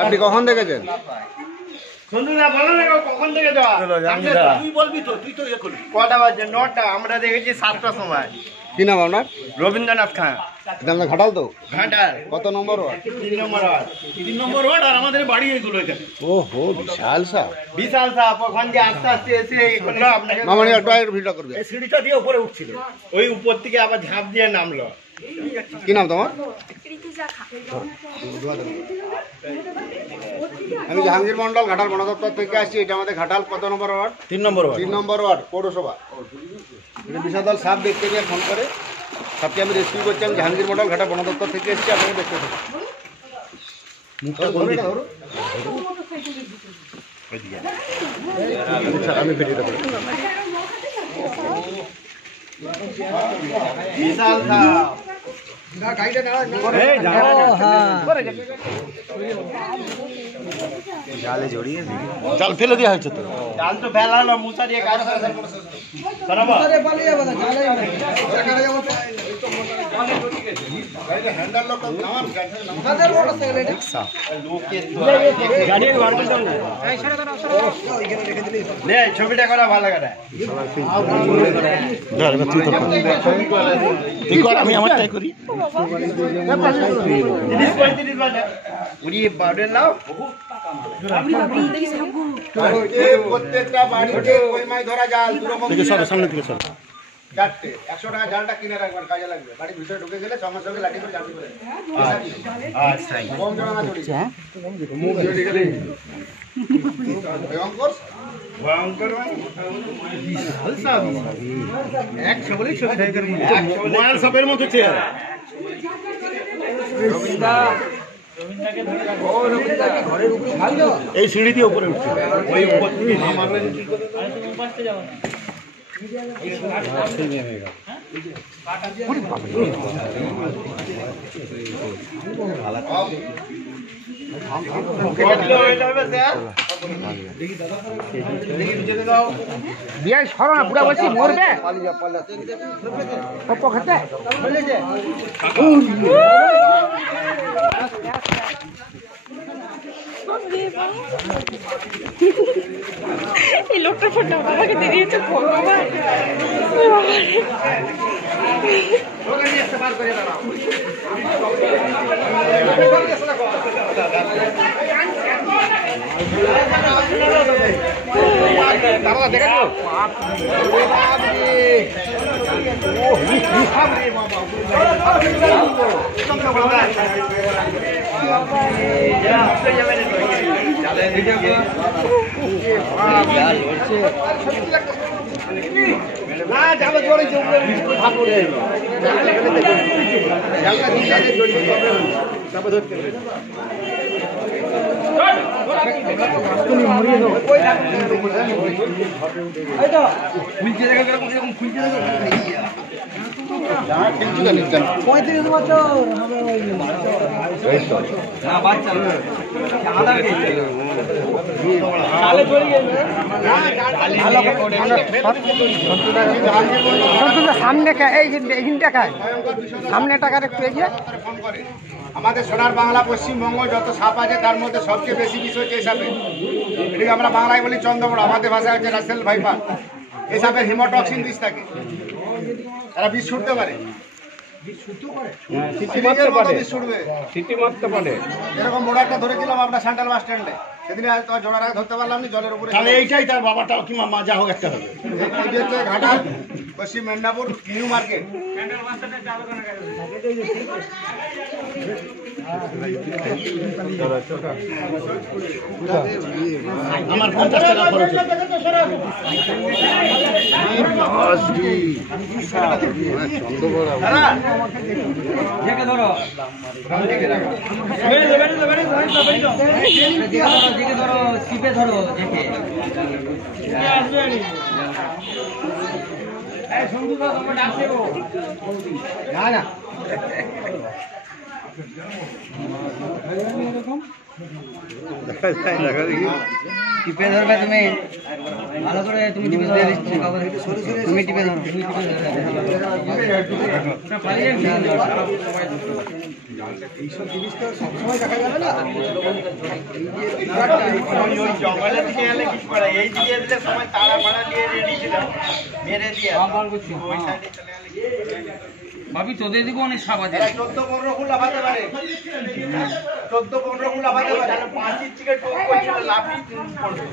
আপনি কখন দেখেছেন? কটা বাজে? 9টা। আমরা দেখেছি 7টার সময়। কি নাম আপনার? রবীন্দ্রনাথ খাঁ। আপনার ঘাটাল তো? ঘাটাল। কত নম্বর ওয়ার্ড? 3 নম্বর ওয়ার্ড। 3 নম্বর ওয়ার্ড। আর আমাদের বাড়ি এইগুলো এখানে। ওহো, বিশাল সাপ। বিশাল সাপ। ওখান দিয়ে আস্তে আস্তে এসে আপনাকে মামানি একটু ভিডিও করবে। এই সিঁড়িটা দিয়ে উপরে উঠছিল। ওই উপর থেকে আবার ঝাঁপ দিয়ে নামলো। কি নাম তোমার? আমি জাহাঙ্গীর মন্ডল, ঘাটাল বন দপ্তর থেকে আসছি। এটা আমাদের ঘাটাল কত নম্বর ওয়ার্ড? 3 নম্বর ওয়ার্ড। 3 নম্বর ওয়ার্ড পৌরসভা। বিষাদল সাপ দেখতে গিয়ে ফোন করে সাপকে আমি রেস্কিউ করছি। আমি জাহাঙ্গীর মন্ডল, ঘাটাল বন দপ্তর থেকে এসেছি। আপনাকে দেখতে থাকুন। আমি ভিডিওটা করি। বিশাল সাপ। জালে জড়িয়ে জাল ফেলে দেওয়া হয়েছে তো। জাল তো ফেলালো, মুসা দিয়ে কাজ ছবিটা করা ভালো করে। আমি আমারটাই করি। প্রত্যেকটা বাড়িতে কই মাছ ধরা জাল সামনে থেকে সর। 4টে 100 টাকা জালটা কিনে রাখবেন, কাজে লাগবে। বাড়ির ভিতরে ঢুকে গেলে সঙ্গে সঙ্গে লাঠি করে জাল করে ভয়ঙ্কর ময়াল সাপের মতো চেহারা। এই সিঁড়ি দিয়ে উপরে উঠছে। ওই উপর থেকে বিয়াই সরো না, বুড়া বলছি মরবে। খেতে এই লোকটা ফোনটা বাবাকে দিয়ে দিয়েছে। বাবা সামনে এই টাকায় সামনে টাকার একটু এগিয়ে আমাদের সোনার বাংলা পশ্চিমবঙ্গ যত সাপ আছে তার মধ্যে সবচেয়ে বেশি বিষ হচ্ছে এই সাপে। এটাকে আমরা বাংলায় বলি চন্দ্রবড়, আমাদের ভাষায় হচ্ছে রাসেল ভাইপার। এই সাপের হিমোটক্সিন বিষ থাকে, তারা বিষ ছুটতে পারে। এরকম বড় একটা ধরেছিলাম আপনার সেন্ট্রাল বাস স্ট্যান্ডে। সেদিন জোড়ার আগে ধরতে পারলাম না, জলের উপরে। তাহলে এইটাই তার বাবাটা কি মাজা হোক একটা হবে। ঘাটাল পশ্চিম মেদিনীপুর নিউ মার্কেট। আমার 50 টাকা খরচ। না টিপে ধরবে তুমি ভালো করে তুমি টিপে ধরে তুমি টিপে ধরো ওই জঙ্গলে দিকে গেলে কিছু করা এই দিকে দিলে সময় তাড়া মারা দিয়ে রেডি ছিল মেরে দিয়ে ওই সাইডে চলে গেলে ভাবি তোদের দিকে অনেক সাপ আছে 14-15 ফুল লাফাতে পারে 14-15 ফুল লাফাতে পারে 5 ইঞ্চি থেকে টোপ করছিল লাফি পড়বে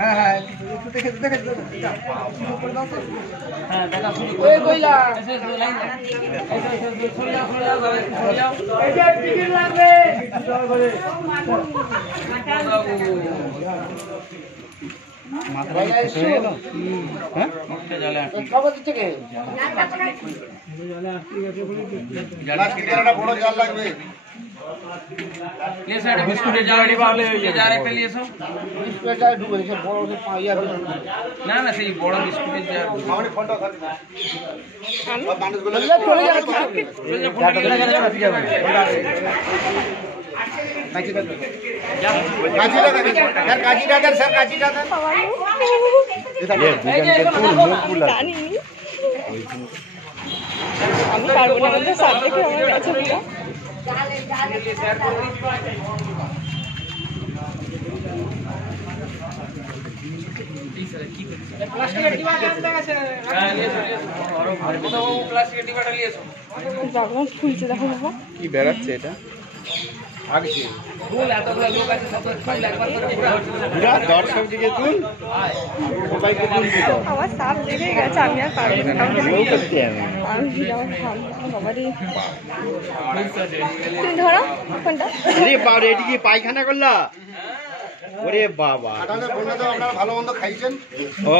হ্যাঁ হ্যাঁ একটু দেখে হ্যাঁ দেখা শুরু ওই কইলা এই যে টিকিট লাগবে খবর দিচ্ছে কে বড় জাল লাগবে বিস্কুটের জালাটি ভালো হয়েছে জার একটা নিয়েছো বিস্কুটের জালে ঢুকে দিয়েছে বড় পাইয়া না না সেই বড় বিস্কুটের জার আমাদের ফোনটা খালি মানুষগুলো চলে যাবে চলে যাবে কাজিটা দেন স্যার কাজিটা দেন জানিনি আমি পারবো না বলতে সাপ দেখে আমার গেছে পুরো জাগরণ ফুলছে দেখো বাবা কি বেড়াচ্ছে এটা দর্শক দিকে তুল সবাইকে তুলবি তো আমার সাপ দেখে গেছে আমি আর পারবো না করতে আমি আমি আমার বাবা রে তুমি ধরো ফোনটা আরে বাবা এটি কি পায়খানা করলা ওরে বাবা আপনাদের বললে তো আপনারা ভালো মন্দ খাইছেন ও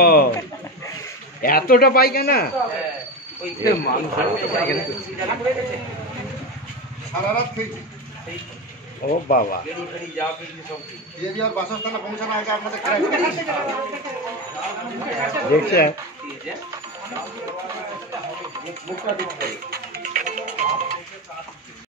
এতটা পায়খানা সারা রাত খেয়েছি ও বাবা দিয়ে দিয়ে বাসস্থানে পৌঁছানো আগে আপনাদের খাই দেখছেন